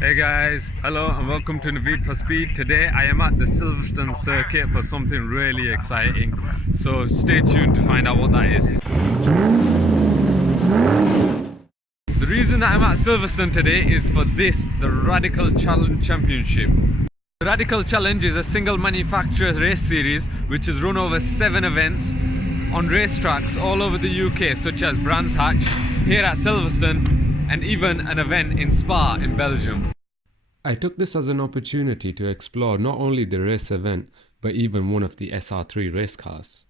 Hey guys, hello and welcome to Naveed for Speed. Today I am at the Silverstone circuit for something really exciting. So stay tuned to find out what that is. The reason that I'm at Silverstone today is for this, the Radical Challenge Championship. The Radical Challenge is a single manufacturer race series which is run over 7 events on racetracks all over the UK, such as Brands Hatch, here at Silverstone, and even an event in Spa in Belgium. I took this as an opportunity to explore not only the race event, but even one of the SR3 race cars.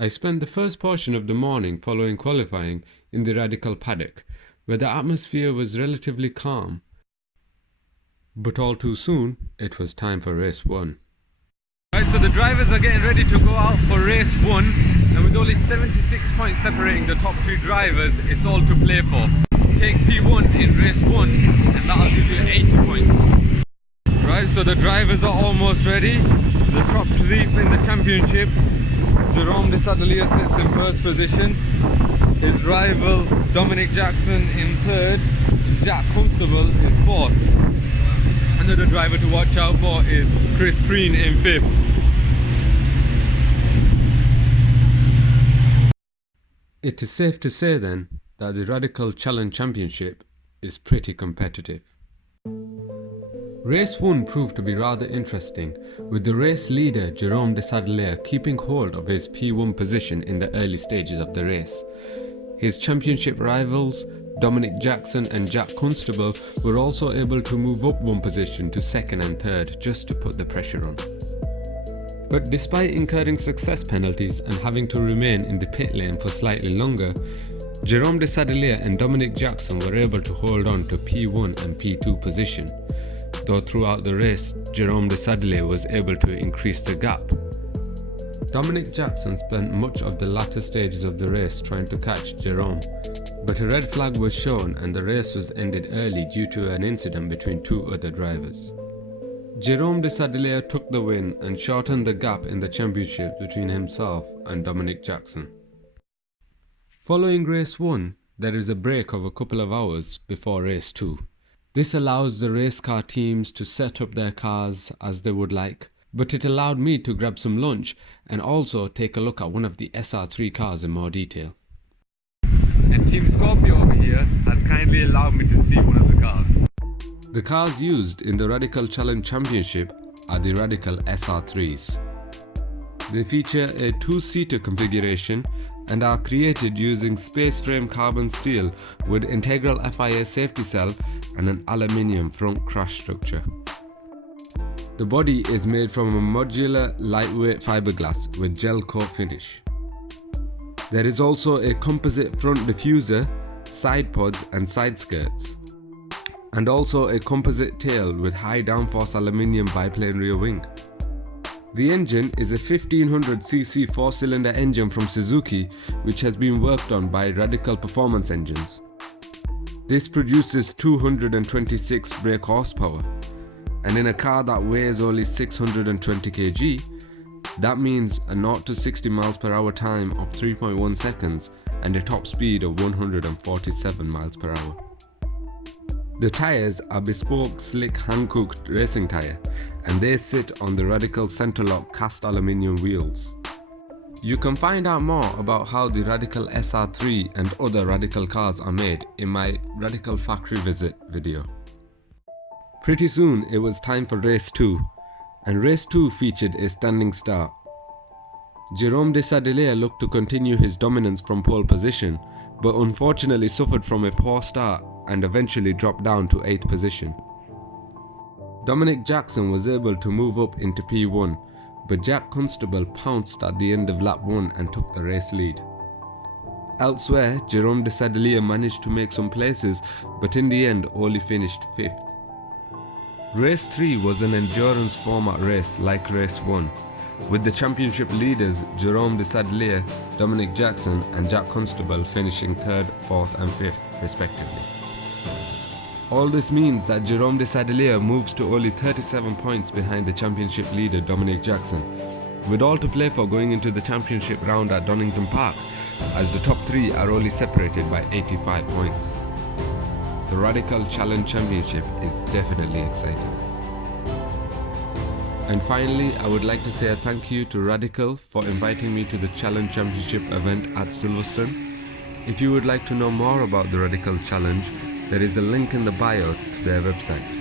I spent the first portion of the morning following qualifying in the Radical paddock, where the atmosphere was relatively calm. But all too soon, it was time for race 1. Right, so the drivers are getting ready to go out for race 1, and with only 76 points separating the top 2 drivers, it's all to play for. Take P1 in race 1 and that'll give you 80 points. Right, so the drivers are almost ready. The top 3 in the championship. Jerome Desadelier sits in first position. His rival Dominic Jackson in third. Jack Constable is fourth. Another driver to watch out for is Chris Preen in fifth. It is safe to say then that the Radical Challenge Championship is pretty competitive. Race 1 proved to be rather interesting, with the race leader Jerome Desadelier keeping hold of his P1 position in the early stages of the race. His championship rivals Dominic Jackson and Jack Constable were also able to move up one position to second and third just to put the pressure on. But despite incurring success penalties and having to remain in the pit lane for slightly longer, Jerome Desadelier and Dominic Jackson were able to hold on to P1 and P2 position, though throughout the race Jerome Desadelier was able to increase the gap. Dominic Jackson spent much of the latter stages of the race trying to catch Jerome, but a red flag was shown and the race was ended early due to an incident between 2 other drivers. Jerome Desadelier took the win and shortened the gap in the championship between himself and Dominic Jackson. Following race 1, there is a break of a couple of hours before race 2. This allows the race car teams to set up their cars as they would like, but it allowed me to grab some lunch and also take a look at one of the SR3 cars in more detail. And Team Scorpio over here has kindly allowed me to see one of the cars. The cars used in the Radical Challenge Championship are the Radical SR3s. They feature a 2-seater configuration and are created using space frame carbon steel with integral FIA safety cell and an aluminium front crash structure. The body is made from a modular lightweight fiberglass with gel coat finish. There is also a composite front diffuser, side pods and side skirts, and also a composite tail with high downforce aluminium biplane rear wing. The engine is a 1500cc 4-cylinder engine from Suzuki, which has been worked on by Radical Performance Engines. This produces 226 brake horsepower, and in a car that weighs only 620 kg, that means a 0 to 60 miles per hour time of 3.1 seconds and a top speed of 147 miles per hour. The tyres are bespoke slick hand-cooked racing tyre, and they sit on the Radical Centerlock cast aluminium wheels. You can find out more about how the Radical SR3 and other Radical cars are made in my Radical factory visit video. Pretty soon it was time for race 2, and race 2 featured a standing start. Jerome Desadelier looked to continue his dominance from pole position, but unfortunately suffered from a poor start and eventually dropped down to 8th position. Dominic Jackson was able to move up into P1, but Jack Constable pounced at the end of lap 1 and took the race lead. Elsewhere, Jerome Desadelier managed to make some places, but in the end only finished 5th. Race 3 was an endurance format race like race 1, with the championship leaders Jerome Desadelier, Dominic Jackson and Jack Constable finishing 3rd, 4th and 5th respectively. All this means that Jerome Desadelier moves to only 37 points behind the championship leader Dominic Jackson, with all to play for going into the championship round at Donington Park, as the top 3 are only separated by 85 points. The Radical Challenge Championship is definitely exciting. And finally, I would like to say a thank you to Radical for inviting me to the Challenge Championship event at Silverstone. If you would like to know more about the Radical Challenge, there is a link in the bio to their website.